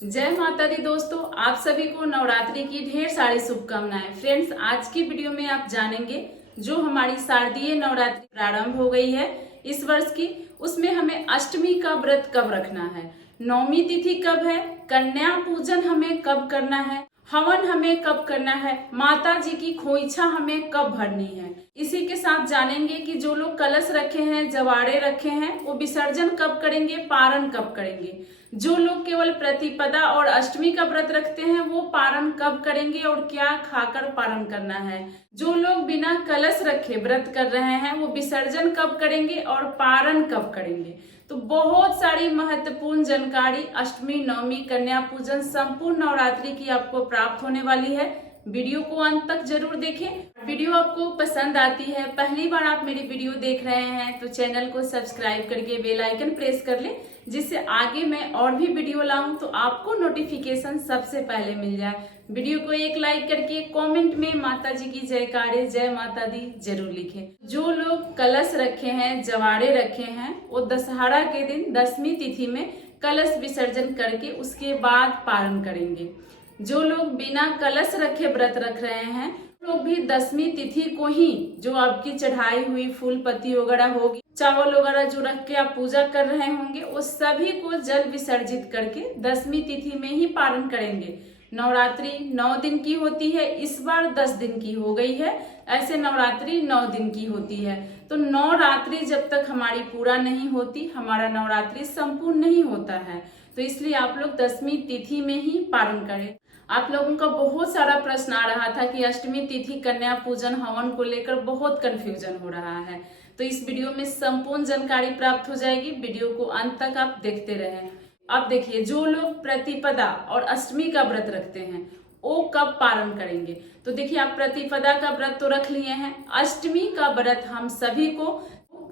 जय माता दी दोस्तों, आप सभी को नवरात्रि की ढेर सारी शुभकामनाएं। फ्रेंड्स, आज की वीडियो में आप जानेंगे जो हमारी शारदीय नवरात्रि प्रारंभ हो गई है इस वर्ष की, उसमें हमें अष्टमी का व्रत कब रखना है, नवमी तिथि कब है, कन्या पूजन हमें कब करना है, हवन हमें कब करना है, माता जी की खोइछा हमें कब भरनी है। इसी के साथ जानेंगे कि जो लोग कलश रखे हैं, जवाड़े रखे हैं, वो विसर्जन कब करेंगे, पारण कब करेंगे। जो लोग केवल प्रतिपदा और अष्टमी का व्रत रखते हैं वो पारण कब करेंगे और क्या खाकर पारण करना है। जो लोग बिना कलश रखे व्रत कर रहे हैं वो विसर्जन कब करेंगे और पारण कब करेंगे। तो बहुत सारी महत्वपूर्ण जानकारी अष्टमी, नवमी, कन्या पूजन, संपूर्ण नवरात्रि की आपको प्राप्त होने वाली है। वीडियो को अंत तक जरूर देखें। वीडियो आपको पसंद आती है, पहली बार आप मेरी वीडियो देख रहे हैं तो चैनल को सब्सक्राइब करके बेल आइकन प्रेस कर ले, जिससे आगे मैं और भी वीडियो लाऊं तो आपको नोटिफिकेशन सबसे पहले मिल जाए। वीडियो को एक लाइक करके कमेंट में माता जी की जयकारे, जय माता दी जरूर लिखें। जो लोग कलश रखे हैं, जवाड़े रखे हैं, वो दशहरा के दिन दसवीं तिथि में कलश विसर्जन करके उसके बाद पारण करेंगे। जो लोग बिना कलश रखे व्रत रख रहे हैं लोग भी दसवीं तिथि को ही जो आपकी चढ़ाई हुई फूल पत्ती वगैरह होगी, चावल वगैरह जो रख के आप पूजा कर रहे होंगे, वो सभी को जल विसर्जित करके दसवीं तिथि में ही पारण करेंगे। नवरात्रि 9 दिन की होती है, इस बार 10 दिन की हो गई है। ऐसे नवरात्रि 9 दिन की होती है। तो नवरात्रि जब तक हमारी पूरा नहीं होती, हमारा नवरात्रि संपूर्ण नहीं होता है। तो इसलिए आप लोग दसवीं तिथि में ही पारण करें। आप लोगों का बहुत सारा प्रश्न आ रहा था कि अष्टमी तिथि कन्या पूजन हवन को लेकर बहुत कंफ्यूजन हो रहा है, तो इस वीडियो में संपूर्ण जानकारी प्राप्त हो जाएगी। वीडियो को अंत तक आप देखते रहें। अब देखिए, जो लोग प्रतिपदा और अष्टमी का व्रत रखते हैं वो कब पारण करेंगे। तो देखिए, आप प्रतिपदा का व्रत तो रख लिए हैं, अष्टमी का व्रत हम सभी को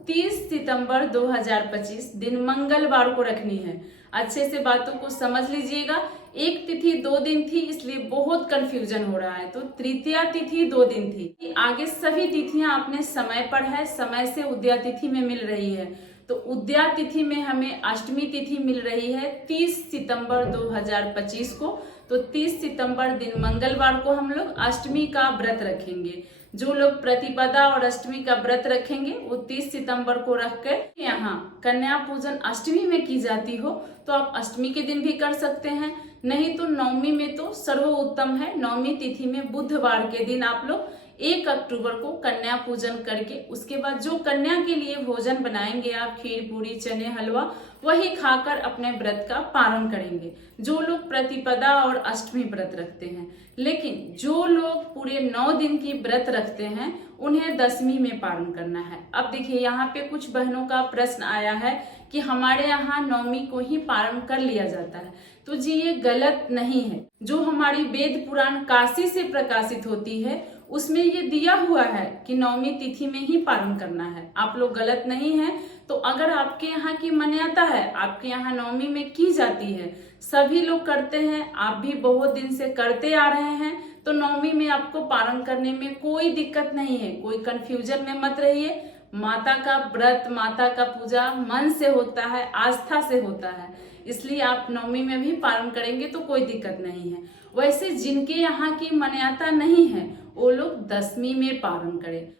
30 सितंबर 2025 दिन मंगलवार को रखनी है। अच्छे से बातों को समझ लीजिएगा। एक तिथि 2 दिन थी इसलिए बहुत कंफ्यूजन हो रहा है, तो तृतीया तिथि 2 दिन थी। आगे सभी तिथियां अपने समय पर है, समय से उदया तिथि में मिल रही है। तो उदया तिथि में हमें अष्टमी तिथि मिल रही है 30 सितंबर 2025 को। तो 30 सितंबर दिन मंगलवार को हम लोग अष्टमी का व्रत रखेंगे। जो लोग प्रतिपदा और अष्टमी का व्रत रखेंगे वो 30 सितंबर को रख कर, यहाँ कन्या पूजन अष्टमी में की जाती हो तो आप अष्टमी के दिन भी कर सकते हैं, नहीं तो नवमी में तो सर्वोत्तम है। नवमी तिथि में बुधवार के दिन आप लोग 1 अक्टूबर को कन्या पूजन करके उसके बाद जो कन्या के लिए भोजन बनाएंगे आप, खीर पूरी चने हलवा, वही खाकर अपने व्रत का पारण करेंगे। जो लोग प्रतिपदा और अष्टमी व्रत रखते हैं, लेकिन जो लोग पूरे 9 दिन की व्रत रखते हैं उन्हें दसवीं में पारण करना है। अब देखिए, यहाँ पे कुछ बहनों का प्रश्न आया है कि हमारे यहाँ नवमी को ही पारण कर लिया जाता है। तो जी, ये गलत नहीं है। जो हमारी वेद पुराण काशी से प्रकाशित होती है उसमें ये दिया हुआ है कि नवमी तिथि में ही पारण करना है। आप लोग गलत नहीं है। तो अगर आपके यहाँ की मान्यता है, आपके यहाँ नवमी में की जाती है, सभी लोग करते हैं, आप भी बहुत दिन से करते आ रहे हैं, तो नवमी में आपको पारण करने में कोई दिक्कत नहीं है। कोई कंफ्यूजन में मत रहिए। माता का व्रत, माता का पूजा मन से होता है, आस्था से होता है, इसलिए आप नवमी में भी पारण करेंगे तो कोई दिक्कत नहीं है। वैसे जिनके यहाँ की मान्यता नहीं है वो लोग दसवीं में पारण करें।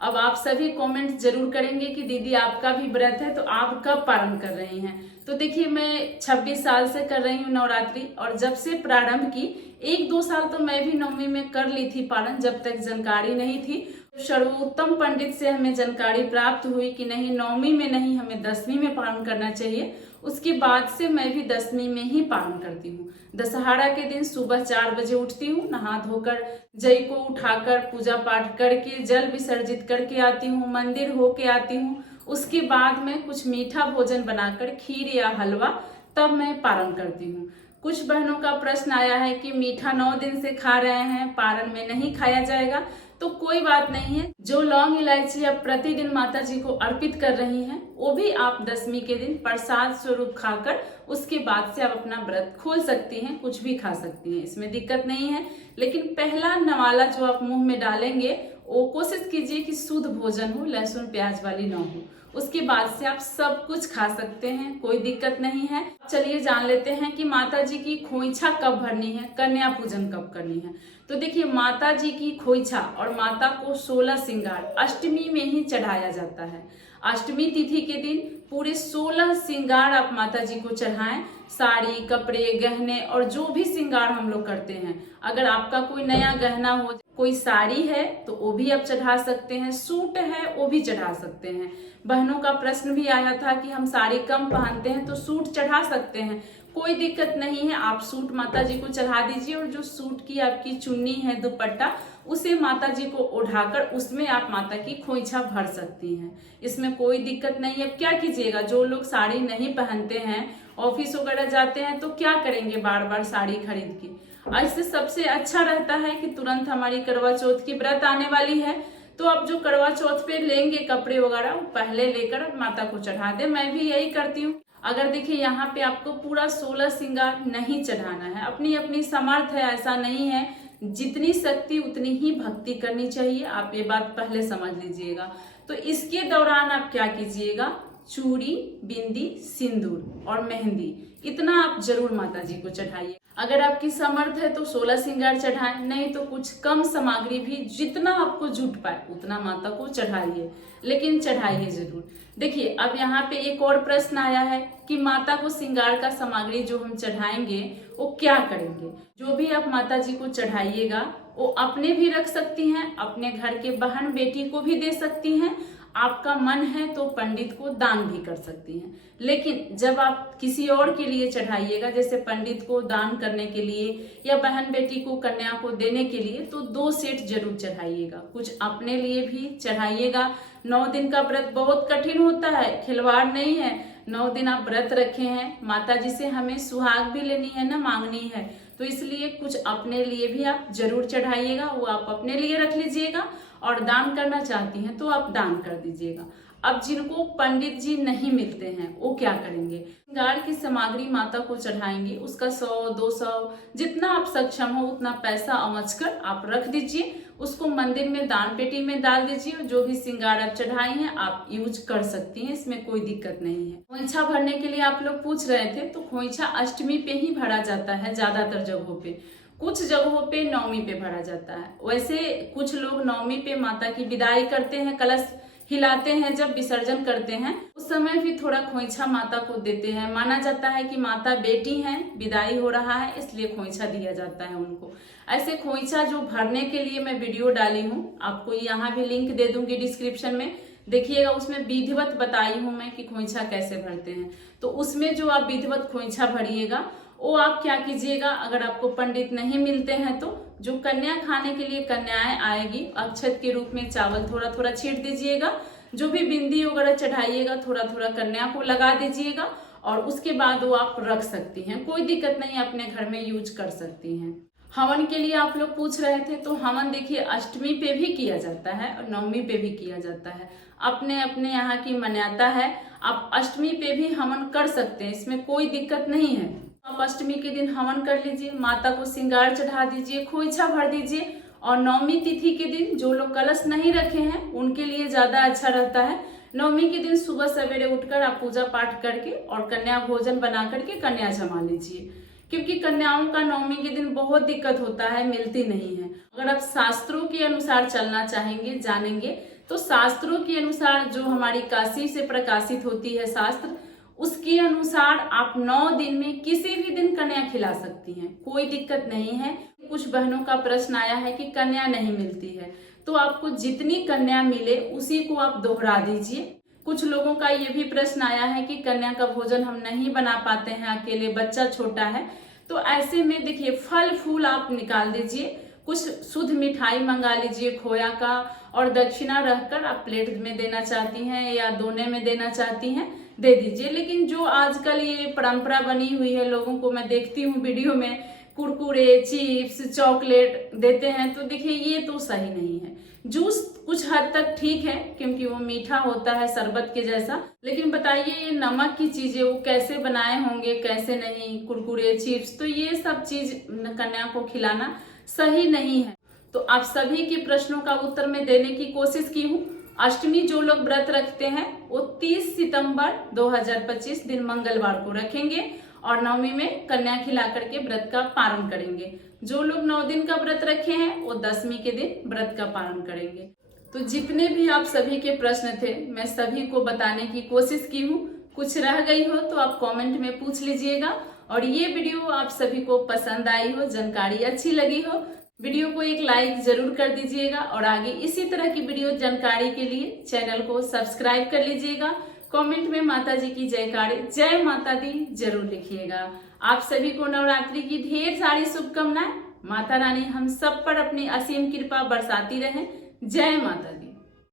अब आप सभी कमेंट जरूर करेंगे कि दीदी आपका भी व्रत है तो आप कब पारण कर रही हैं। तो देखिए, मैं 26 साल से कर रही हूँ नवरात्रि, और जब से प्रारंभ की 1-2 साल तो मैं भी नवमी में कर ली थी पारण, जब तक जानकारी नहीं थी। सर्वोत्तम पंडित से हमें जानकारी प्राप्त हुई कि नहीं, नवमी में नहीं, हमें दसवीं में पारण करना चाहिए। उसके बाद से मैं भी दसवीं में ही पारण करती हूँ। दशहरा के दिन सुबह 4 बजे उठती हूँ, नहा धोकर जय को उठाकर पूजा पाठ करके जल विसर्जित करके आती हूँ, मंदिर होके आती हूँ। उसके बाद में कुछ मीठा भोजन बनाकर, खीर या हलवा, तब मैं पारण करती हूँ। कुछ बहनों का प्रश्न आया है कि मीठा 9 दिन से खा रहे हैं, पारण में नहीं खाया जाएगा। तो कोई बात नहीं है। जो लौंग इलायची आप प्रतिदिन माता जी को अर्पित कर रही हैं वो भी आप दसवीं के दिन प्रसाद स्वरूप खाकर उसके बाद से आप अपना व्रत खोल सकती हैं, कुछ भी खा सकती हैं, इसमें दिक्कत नहीं है। लेकिन पहला नवाला जो आप मुंह में डालेंगे वो कोशिश कीजिए कि शुद्ध भोजन हो, लहसुन प्याज वाली ना हो। उसके बाद से आप सब कुछ खा सकते हैं, कोई दिक्कत नहीं है। चलिए जान लेते हैं कि माता जी की खोइछा कब भरनी है, कन्या पूजन कब करनी है। तो देखिए, माता जी की खोइछा और माता को 16 श्रृंगार अष्टमी में ही चढ़ाया जाता है। अष्टमी तिथि के दिन पूरे 16 श्रृंगार आप माता जी को चढ़ाएं। साड़ी, कपड़े, गहने और जो भी श्रृंगार हम लोग करते हैं, अगर आपका कोई नया गहना हो, कोई साड़ी है तो वो भी आप चढ़ा सकते हैं, सूट है वो भी चढ़ा सकते हैं। बहनों का प्रश्न भी आया था कि हम साड़ी कम पहनते हैं तो सूट चढ़ा सकते हैं, कोई दिक्कत नहीं है। आप सूट माता जी को चढ़ा दीजिए और जो सूट की आपकी चुन्नी है, दुपट्टा, उसे माता जी को ओढ़ाकर उसमें आप माता की खोइछा भर सकती हैं, इसमें कोई दिक्कत नहीं है। क्या कीजिएगा, जो लोग साड़ी नहीं पहनते हैं, ऑफिस वगैरह जाते हैं तो क्या करेंगे बार बार साड़ी खरीद के, ऐसे सबसे अच्छा रहता है कि तुरंत हमारी करवा चौथ की व्रत आने वाली है तो आप जो करवा चौथ पे लेंगे कपड़े वगैरह, वो पहले लेकर माता को चढ़ा दे। मैं भी यही करती हूँ। अगर देखिए, यहाँ पे आपको पूरा 16 श्रृंगार नहीं चढ़ाना है, अपनी अपनी समर्थ है, ऐसा नहीं है। जितनी शक्ति उतनी ही भक्ति करनी चाहिए, आप ये बात पहले समझ लीजिएगा। तो इसके दौरान आप क्या कीजिएगा, चूड़ी, बिंदी, सिंदूर और मेहंदी, इतना आप जरूर माता जी को चढ़ाइए। अगर आपकी समर्थ है तो 16 श्रृंगार चढ़ाएं, नहीं तो कुछ कम सामग्री भी जितना आपको जुट पाए उतना माता को चढ़ाइए, लेकिन चढ़ाइए जरूर। देखिए, अब यहाँ पे एक और प्रश्न आया है कि माता को श्रृंगार का सामग्री जो हम चढ़ाएंगे वो क्या करेंगे। जो भी आप माता जी को चढ़ाइएगा वो अपने भी रख सकती हैं, अपने घर के बहन बेटी को भी दे सकती हैं, आपका मन है तो पंडित को दान भी कर सकती हैं। लेकिन जब आप किसी और के लिए चढ़ाइएगा, जैसे पंडित को दान करने के लिए या बहन बेटी को, कन्या को देने के लिए, तो 2 सेट जरूर चढ़ाइएगा। कुछ अपने लिए भी चढ़ाइएगा। 9 दिन का व्रत बहुत कठिन होता है, खिलवाड़ नहीं है। 9 दिन आप व्रत रखे हैं, माता जी से हमें सुहाग भी लेनी है ना, मांगनी है, तो इसलिए कुछ अपने लिए भी आप जरूर चढ़ाइएगा। वो आप अपने लिए रख लीजिएगा और दान करना चाहती हैं तो आप दान कर दीजिएगा। अब जिनको पंडित जी नहीं मिलते हैं वो क्या करेंगे, श्रृंगार की सामग्री माता को चढ़ाएंगे, उसका 100-200 जितना आप सक्षम हो उतना पैसा अमचकर आप रख दीजिए, उसको मंदिर में दान पेटी में डाल दीजिए और जो भी श्रृंगार आप चढ़ाई हैं आप यूज कर सकती हैं, इसमें कोई दिक्कत नहीं है। खोइछा भरने के लिए आप लोग पूछ रहे थे, तो खोइछा अष्टमी पे ही भरा जाता है ज्यादातर जगहों पे, कुछ जगहों पे नवमी पे भरा जाता है। वैसे कुछ लोग नवमी पे माता की विदाई करते हैं, कलश हिलाते हैं, जब विसर्जन करते हैं उस समय भी थोड़ा खोइछा माता को देते हैं। माना जाता है कि माता बेटी हैं, विदाई हो रहा है इसलिए खोइछा दिया जाता है उनको। ऐसे खोइछा जो भरने के लिए मैं वीडियो डाली हूँ, आपको यहाँ भी लिंक दे दूंगी डिस्क्रिप्शन में, देखिएगा, उसमें विधिवत बताई हूँ मैं कि खोइछा कैसे भरते हैं। तो उसमें जो आप विधिवत खोइछा भरिएगा वो आप क्या कीजिएगा, अगर आपको पंडित नहीं मिलते हैं तो जो कन्या खाने के लिए कन्याएं आएगी, अक्षत के रूप में चावल थोड़ा थोड़ा छीट दीजिएगा, जो भी बिंदी वगैरह चढ़ाइएगा थोड़ा थोड़ा कन्या को लगा दीजिएगा और उसके बाद वो आप रख सकती हैं, कोई दिक्कत नहीं, अपने घर में यूज कर सकती हैं। हवन के लिए आप लोग पूछ रहे थे, तो हवन देखिए अष्टमी पे भी किया जाता है और नवमी पे भी किया जाता है, अपने अपने यहाँ की मान्यता है। आप अष्टमी पे भी हवन कर सकते हैं, इसमें कोई दिक्कत नहीं है। आप अष्टमी के दिन हवन कर लीजिए, माता को श्रृंगार चढ़ा दीजिए, खोइछा भर दीजिए। और नवमी तिथि के दिन जो लोग कलश नहीं रखे हैं उनके लिए ज्यादा अच्छा रहता है। नवमी के दिन सुबह सवेरे उठकर आप पूजा पाठ करके और कन्या भोजन बना करके कन्या जमा लीजिए, क्योंकि कन्याओं का नवमी के दिन बहुत दिक्कत होता है, मिलती नहीं है। अगर आप शास्त्रों के अनुसार चलना चाहेंगे, जानेंगे, तो शास्त्रों के अनुसार जो हमारी काशी से प्रकाशित होती है शास्त्र, उसके अनुसार आप 9 दिन में किसी भी दिन कन्या खिला सकती हैं, कोई दिक्कत नहीं है। कुछ बहनों का प्रश्न आया है कि कन्या नहीं मिलती है, तो आपको जितनी कन्या मिले उसी को आप दोहरा दीजिए। कुछ लोगों का ये भी प्रश्न आया है कि कन्या का भोजन हम नहीं बना पाते हैं, अकेले बच्चा छोटा है, तो ऐसे में देखिए फल फूल आप निकाल दीजिए, कुछ शुद्ध मिठाई मंगा लीजिए खोया का, और दक्षिणा रहकर आप प्लेट में देना चाहती हैं या दोने में देना चाहती हैं दे दीजिए। लेकिन जो आजकल ये परंपरा बनी हुई है, लोगों को मैं देखती हूँ वीडियो में कुरकुरे, चिप्स, चॉकलेट देते हैं, तो देखिए ये तो सही नहीं है। जूस कुछ हद तक ठीक है क्योंकि वो मीठा होता है शरबत के जैसा, लेकिन बताइए ये नमक की चीजें वो कैसे बनाए होंगे, कैसे नहीं, कुरकुरे, चिप्स, तो ये सब चीज कन्या को खिलाना सही नहीं है। तो आप सभी के प्रश्नों का उत्तर मैं देने की कोशिश की हूँ। अष्टमी जो लोग व्रत रखते हैं वो 30 सितंबर 2025 दिन मंगलवार को रखेंगे और नवमी में कन्या खिला करके व्रत का पारण करेंगे। जो लोग 9 दिन का व्रत रखे हैं वो 10वीं के दिन व्रत का पारण करेंगे। तो जितने भी आप सभी के प्रश्न थे मैं सभी को बताने की कोशिश की हूँ। कुछ रह गई हो तो आप कमेंट में पूछ लीजिएगा। और ये वीडियो आप सभी को पसंद आई हो, जानकारी अच्छी लगी हो, वीडियो को एक लाइक जरूर कर दीजिएगा और आगे इसी तरह की वीडियो जानकारी के लिए चैनल को सब्सक्राइब कर लीजिएगा। कमेंट में माता जी की जयकारी जय माता दी जरूर लिखिएगा। आप सभी को नवरात्रि की ढेर सारी शुभकामनाएं। माता रानी हम सब पर अपनी असीम कृपा बरसाती रहे। जय माता दी।